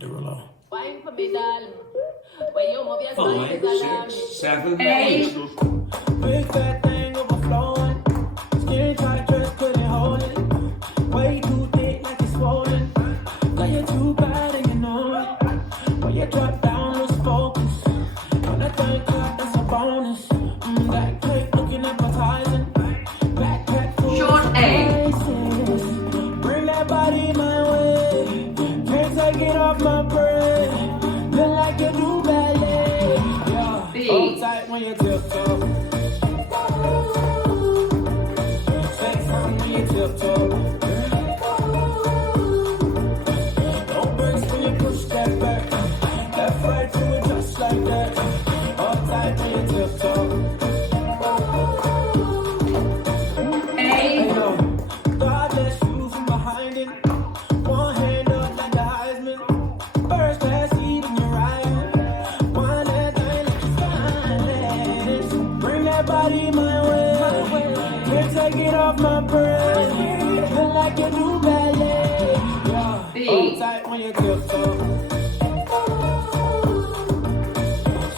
Derulo. Wine for me, darling. When you move your spine, 5, 6, 7, 8. 8. Big fat thing overflowing. Skin tight dress couldn't hold it. Way too thick like it's swollen. Now you're too bad and you know it. When you drop down, lose focus. On that third cut, that's a bonus. That cake looking appetizing. Backpack full Short of A. spices. Bring that body my way. Can't take it off my brain. Look like you do ballet. Yeah. B. Hold tight when you tiptoe. Sex on when you tiptoe. Don't brace when you push that back. Left, right, to it just like that. Hold tight when you tiptoe. A. Yo, God bless you from behind it. One hand up like a Heisman. First class seat in your right. One that thing like it's stylish. Bring that body my way. Can't take it off my brain. Feel like you do ballet. Yeah. B. Hold tight when you tiptoe.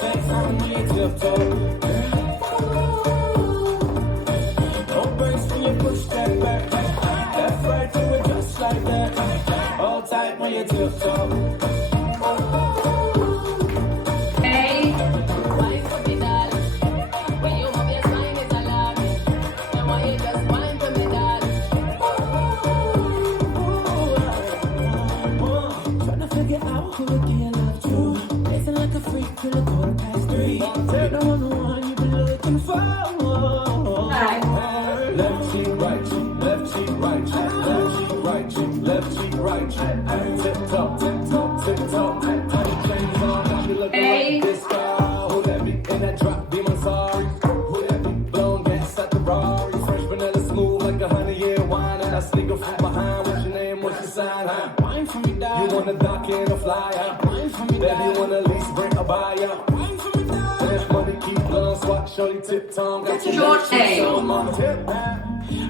Sex on when you tiptoe. Don't brace when you push that back. Left, right, to it just like that. Hold tight when you tiptoe. A. wine for me, darling. When you move your spine, it's alarming. And why you just wine for me, darling. Tryna figure out who to give love to. Dancing like a freak till a 3:15. Take the one you've been looking for. Right. Left cheek, right cheek, left cheek, right cheek, left cheek, right cheek, left cheek, right cheek. Tip-toe, tip-toe, tip-toe, tip-toe. Chains on, got me looking A. like this guy. Who that be in that drop? Be my sorry. Who that be blowing gas at the Rari? Fresh vanilla smooth like a 100-year wine. And I sneak up from behind. What's your name? What's your sign? Huh? Wine for me, You darling. wanna dock in or fly out? Wine for me, Baby, you darling. wanna at least bring a buyout? Wine for me, darling. Finish money, keep blowing, swat, shorty, tip tongue. Got your Short neck, A. so I'm on tip now.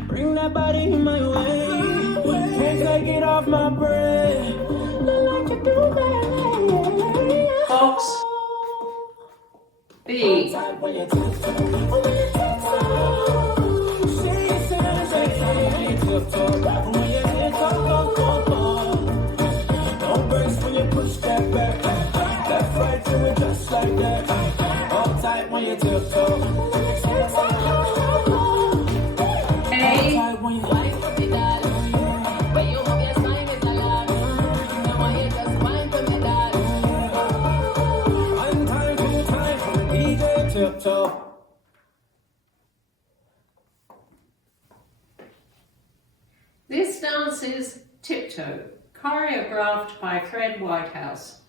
Bring that body my way. Can't take it off my brain. Look like you do ballet. Box. B. Tight when you tiptoe. When you tiptoe. Say it, say when you tiptoe. When you tiptoe. Don't brace when you push that back. Left, right, to it just like that. Hold tight when you tiptoe. A. Tight when you Wine for me, darling. When you move your spine, it's alarming. And why you just wine for me, darling. One time, two times for the DJ tiptoe. This dance is TipToe, choreographed by Fred Whitehouse.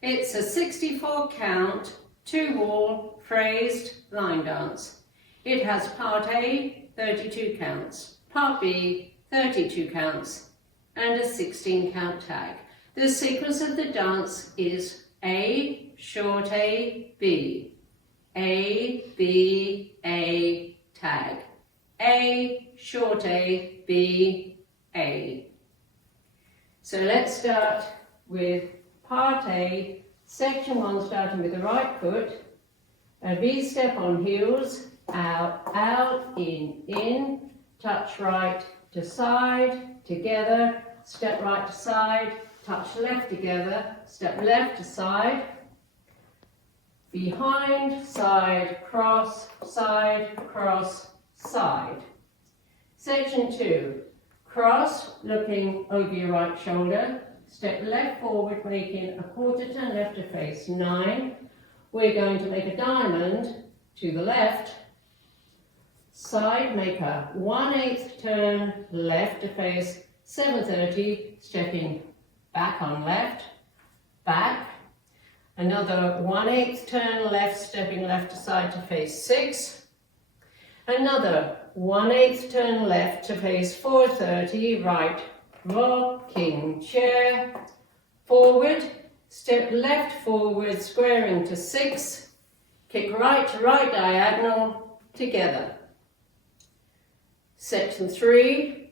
It's a 64 count, 2-wall, phrased line dance. It has part A, 32 counts, part B, 32 counts, and a 16 count tag. The sequence of the dance is A, short A, B, A, B, A, tag, A, short A, B, A. So let's start with part A, section 1, starting with the right foot, a V step on heels, out, out, in, touch right to side, together, step right to side, touch left together, step left to side, behind, side, cross, side. Section 2, cross, looking over your right shoulder, step left forward, making a quarter turn left to face 9. We're going to make a diamond to the left, side, make a 1/8 turn left to face 7:30, stepping back on left, back, another 1/8 turn left, stepping left to side to face 6, another 1/8 turn left to face 4:30, right, rocking chair, forward, step left forward, squaring to 6, kick right to right diagonal, together. Section 3,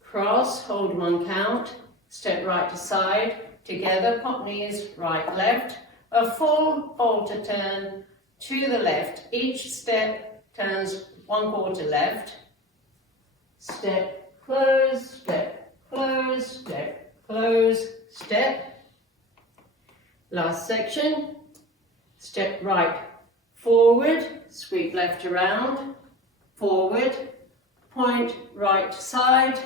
cross, hold 1 count, step right to side, together, pop knees, right, left, a full alter turn to the left. Each step turns 1/4 left. Step, close, step, close, step, close, step. Last section. Step right, forward, sweep left around, forward, point right side,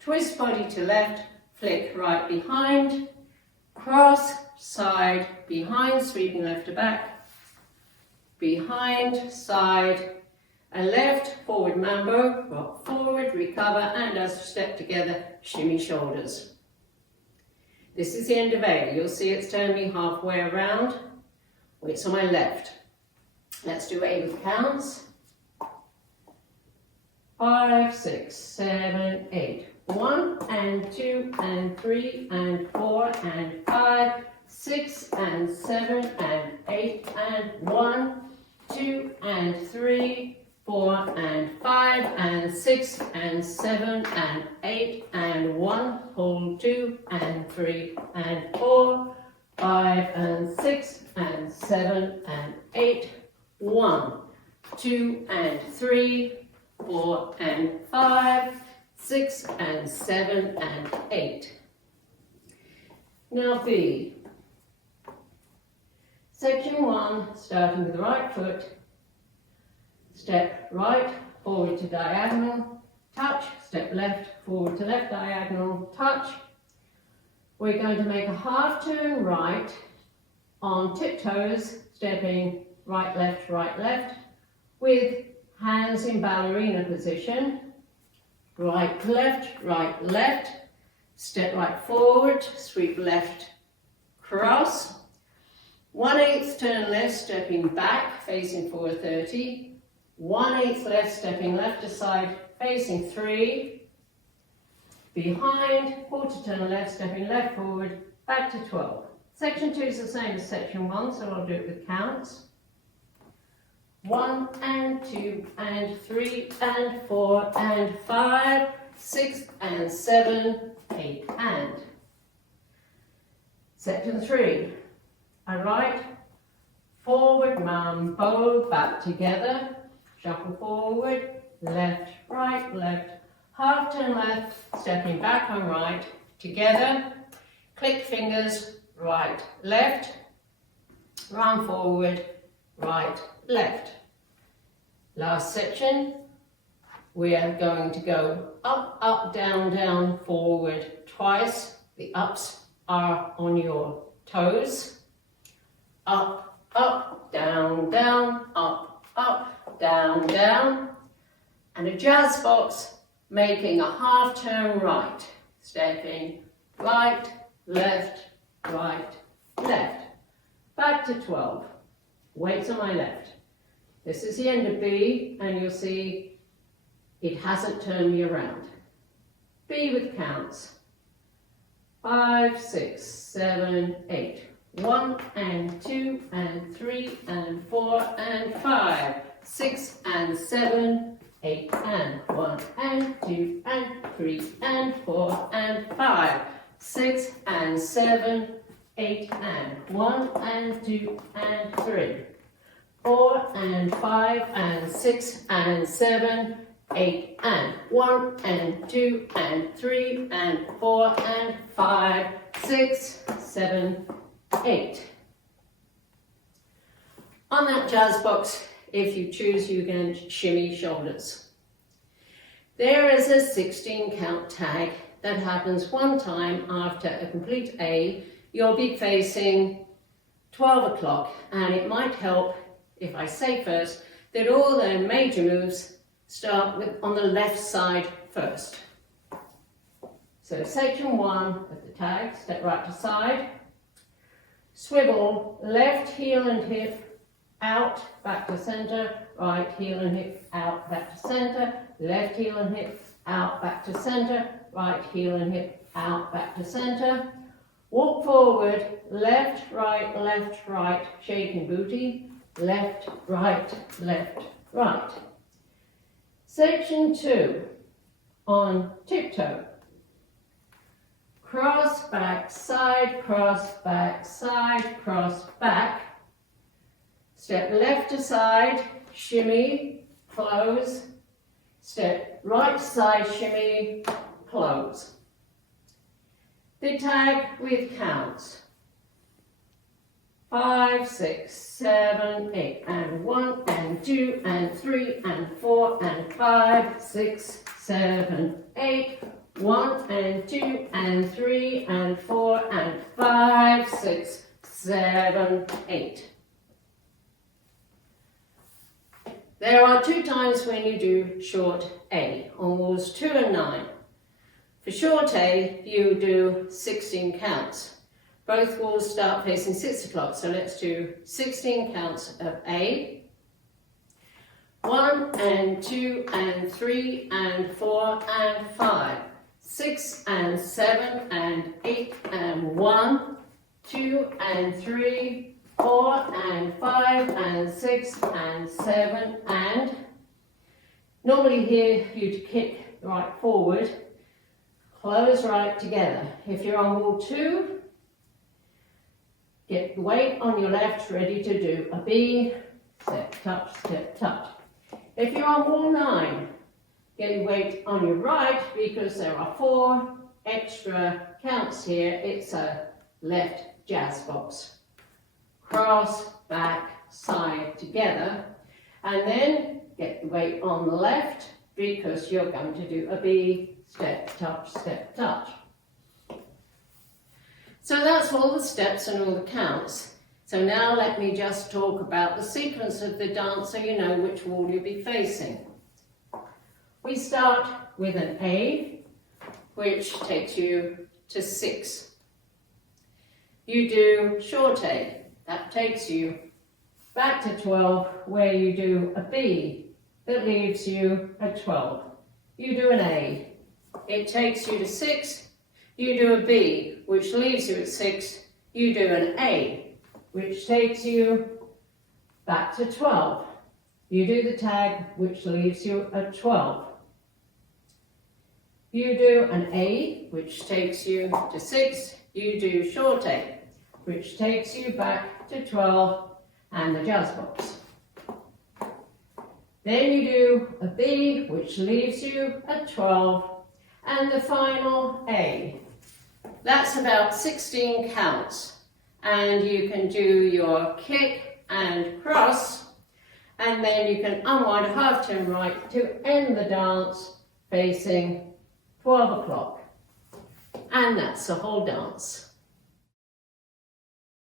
twist body to left, flick right behind, cross, side, behind, sweeping left to back, behind, side, and left, forward mambo, rock forward, recover, and as you step together, shimmy shoulders. This is the end of A. You'll see it's turned me halfway around. It's on my left. Let's do A with counts. 5, 6, 7, 8. 1 and 2 and 3 and 4 and 5, 6 and 7 and 8 and 1, 2 and 3, 4 and 5 and 6 and 7 and 8 and 1, hold 2 and 3 and 4, 5 and 6 and 7 and 8, 1, 2 and 3, 4 and 5, 6 and 7 and 8. Now B. Section 1, starting with the right foot. Step right, forward to diagonal, touch, step left, forward to left diagonal, touch. We're going to make a half turn right on tiptoes, stepping right, left, with hands in ballerina position. Right, left, step right forward, sweep left, cross. 1/8 turn left, stepping back, facing 430. 1/8 left, stepping left aside, facing 3. Behind, quarter turn left, stepping left forward, back to 12. Section 2 is the same as section 1, so I'll do it with counts. 1 and 2 and 3 and 4 and 5, 6 and 7, 8 and. Section 3. A right, forward, mambo, back together, shuffle forward, left, half turn left, stepping back on right, together, click fingers, right, left, run forward, right, left. Last section, we are going to go up, down, forward twice. The ups are on your toes. Up, down, up, down. And a jazz box making a half turn right. Stepping right, left. Back to 12. Weights on my left. This is the end of B, and you'll see it hasn't turned me around. B with counts. 5, 6, 7, 8. 1 and 2 and 3 and 4 and 5. 6 and 7, 8 and 1 and 2 and 3 and 4 and 5. 6 and 7, 8 and 1 and 2 and 3. 4 and 5 and 6 and 7, 8 and 1 and 2 and 3 and 4 and 5, 6, 7, 8. On that jazz box, if you choose, you can shimmy shoulders. There is a 16 count tag that happens one time after a complete A. You'll be facing 12 o'clock, and it might help if I say first that all the major moves start with on the left side first. So section 1 of the tag, step right to side, swivel left heel and hip out, back to center, right heel and hip out, back to center, left heel and hip out, back to center, right heel and hip out, back to center. Walk forward, left, right, shaking booty, left, right. Section 2 on tiptoe. cross, back, side, cross, back, side, cross, back. Step left to side, shimmy, close. Step right to side, shimmy, close. The tag with counts. 5, 6, 7, 8, and 1, and 2, and 3, and 4, and 5, 6, 7, 8, 1, and 2, and 3, and 4, and 5, 6, 7, 8. There are 2 times when you do short A, on walls 2 and 9. For short A, you do 16 counts. Both walls start facing 6 o'clock, so let's do 16 counts of A. 1 and 2 and 3 and 4 and 5. 6 and 7 and 8 and 1, 2 and 3, 4 and 5 and 6 and 7 and... Normally here you'd kick right forward, close right together. If you're on wall 2, get the weight on your left ready to do a B, step, touch, step, touch. If you're on wall 9, get your weight on your right because there are 4 extra counts here. It's a left jazz box. Cross, back, side together. And then get the weight on the left because you're going to do a B, step, touch, step, touch. So that's all the steps and all the counts. So now let me just talk about the sequence of the dance so you know which wall you'll be facing. We start with an A, which takes you to 6. You do short A, that takes you back to 12, where you do a B, that leaves you at 12. You do an A, it takes you to 6, you do a B, which leaves you at 6, you do an A, which takes you back to 12. You do the tag, which leaves you at 12. You do an A, which takes you to 6, you do short A, which takes you back to 12, and the jazz box. Then you do a B, which leaves you at 12, and the final A. That's about 16 counts, and you can do your kick and cross, and then you can unwind a half turn right to end the dance facing 12 o'clock. And that's the whole dance.